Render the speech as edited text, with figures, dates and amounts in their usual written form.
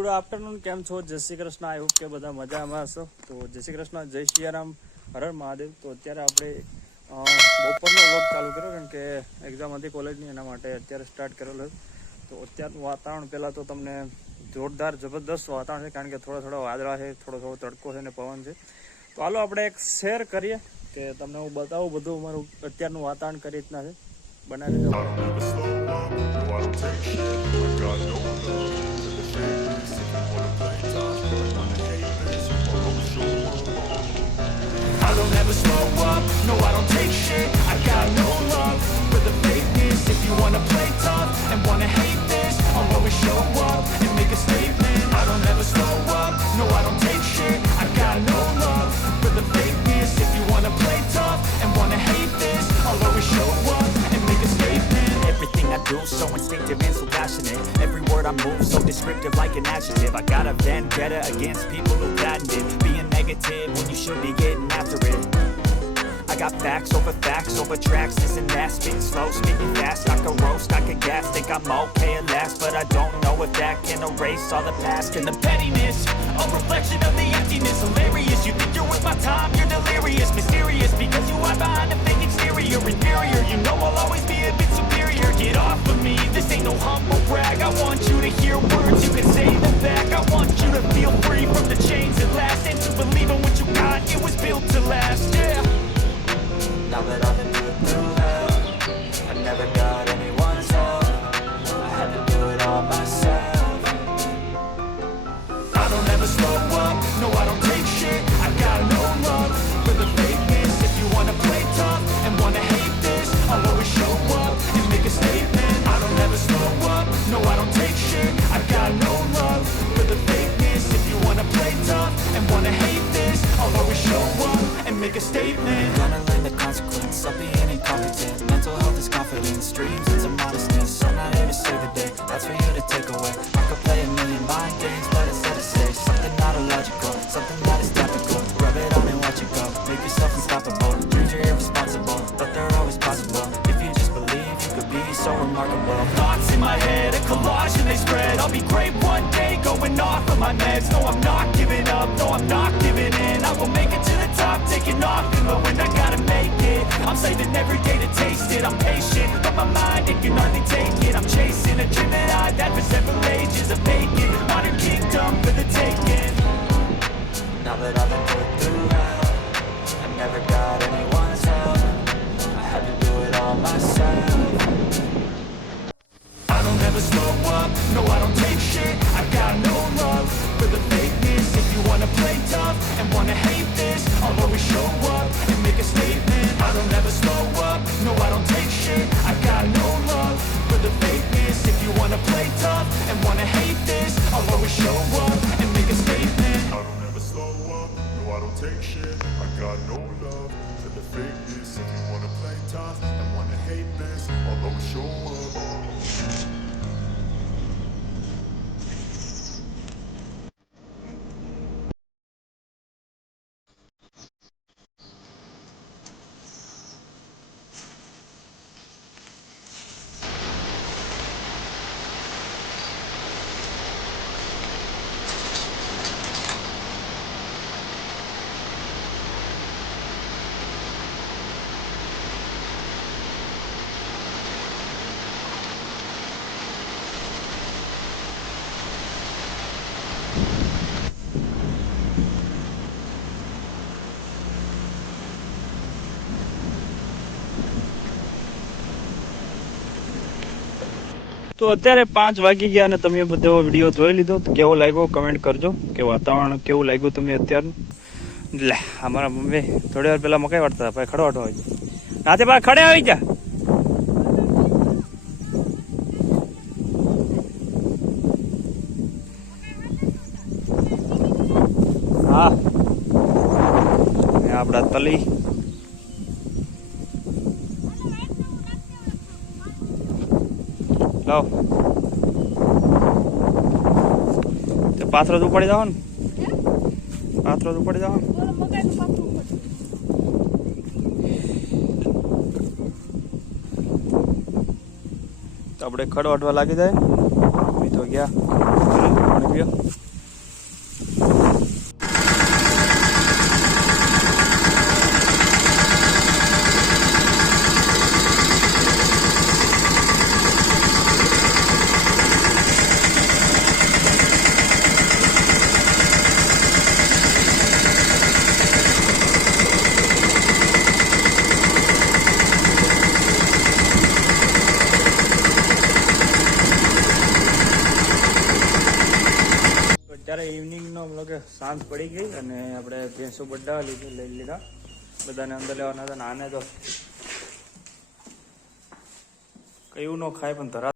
Good afternoon. કેમ છો? જય શ્રી કૃષ્ણ. આઈ હોપ કે બધા મજામાં હશો. તો જય શ્રી કૃષ્ણ, જય સિયારામ, હર હર મહાદેવ. તો અત્યારે આપણે બપોરનો વ્લોગ ચાલુ કર્યો, કારણ કે એક્ઝામ હતી કોલેજની, એના માટે અત્યારે સ્ટાર્ટ કરેલો. તો અત્યારનું વાતાવરણ પહેલાં તો તમને જોરદાર જબરદસ્ત વાતાવરણ છે, કારણ કે થોડા વાદળા છે, થોડો તડકો છે અને પવન છે. તો હાલો આપણે એક શેર કરીએ કે તમને હું બતાવું બધું અમારું અત્યારનું વાતાવરણ કઈ રીતના છે. બનાવી દો. I don't ever slow up, no I don't take shit. I got no love for the fakeness. If you wanna play tough and wanna hate this, I'll always show up and make a statement. I don't ever slow up, no I don't take shit. I got no love for the fakeness. If you wanna play tough and wanna hate this, I'll always show up and make a statement. Everything I do so instinctive and so passionate. Every word I move so descriptive like an adjective. I got a vendetta against people who patented being negative when you should be getting after it. I got facts over tracks, this and that. Spitting slow, spitting fast, I can roast, I can gas. Think I'm okay at last, but I don't know if that can erase all the past. And the pettiness, a reflection of the emptiness. Hilarious, you think you're worth my time, you're delirious. Mysterious, because you hide behind a fake exterior. Inferior, you know I'll always be a bit superior. Get off of me, this ain't no humble brag. I want you to hear words, you can say them back. I want you to feel free from the chains at last, and to believe in what you got, it was built to last, yeah. Now that I've been through hell, I never got anyone's help. I had to do it all myself. I don't ever slow up, no I don't take shit. I got no love for the fakeness. If you wanna play tough and wanna hate this, I'll always show up and make a statement. I don't ever slow up, no I don't take shit. I got no love for the fakeness. If you wanna play tough and wanna hate this, I'll always show up and make a statement. Gonna learn the consequence of being incompetent. Mental health is confidence, dreams and some modestness. I'm not here to save the day, that's for you to take away. I could play a million mind games, but instead I say something not illogical, something that is topical. Rub it on and watch it go, make yourself unstoppable. Dreams are irresponsible, but they're always possible. If you just believe, you could be so remarkable. Thoughts in my head, a collage and they spread. I'll be great one day, going off of my meds. No, I'm not giving up, no, I'm not giving in. I will make it to the top, taking off in the wind. I gotta make it, I'm saving every day to taste it. I'm patient, but my mind, it can hardly take it. I'm chasing a dream that I've had for several ages. A vacant, modern kingdom for the taking. Now that I've been put through hell, I never got anyone's help. I had to do it all myself. I don't ever slow up, no I don't take shit. I got no love for the fakeness. If you wanna play tough and wanna hate this, I'll always show up and make a statement. I don't ever slow up, no I don't take shit. I got no love for the fakeness. If you wanna play tough and wanna hate this, I'll always show up and make a statement. I don't ever slow up, no I don't take shit. I got no love for the fakeness. If you wanna play tough and wanna hate this, I'll always show up. તો અત્યારે 5 વાગી ગયા અને તમે બધો video જોઈ લીધો. તો કેવો લાગ્યો કમેન્ટ કરજો, કે વાતાવરણ કેવું લાગ્યું તમને અત્યારનું. એટલે અમારા મમ્મી થોડી વાર પહેલાં મકાઈ વાળતા હતા, ભાઈ ખડો વાટો આવી નાતે ભાઈ ખડે આવી જા. હા આપડા તલી લાવ તે પાથરો જ ઉપાડી જવાનું, પાથરો જ ઉપાડી જવાનું. તો આપણે ખડ વાટવા લાગી જાય. તો ગયા પાણી પીઓ. અત્યારે ઇવનિંગનો મતલબ કે સાંજ પડી ગઈ અને આપણે ભેંસો બધા લઈ લીધા, બધાને અંદર લેવાના હતા. આને તો કયું ન ખાય પણ ધરા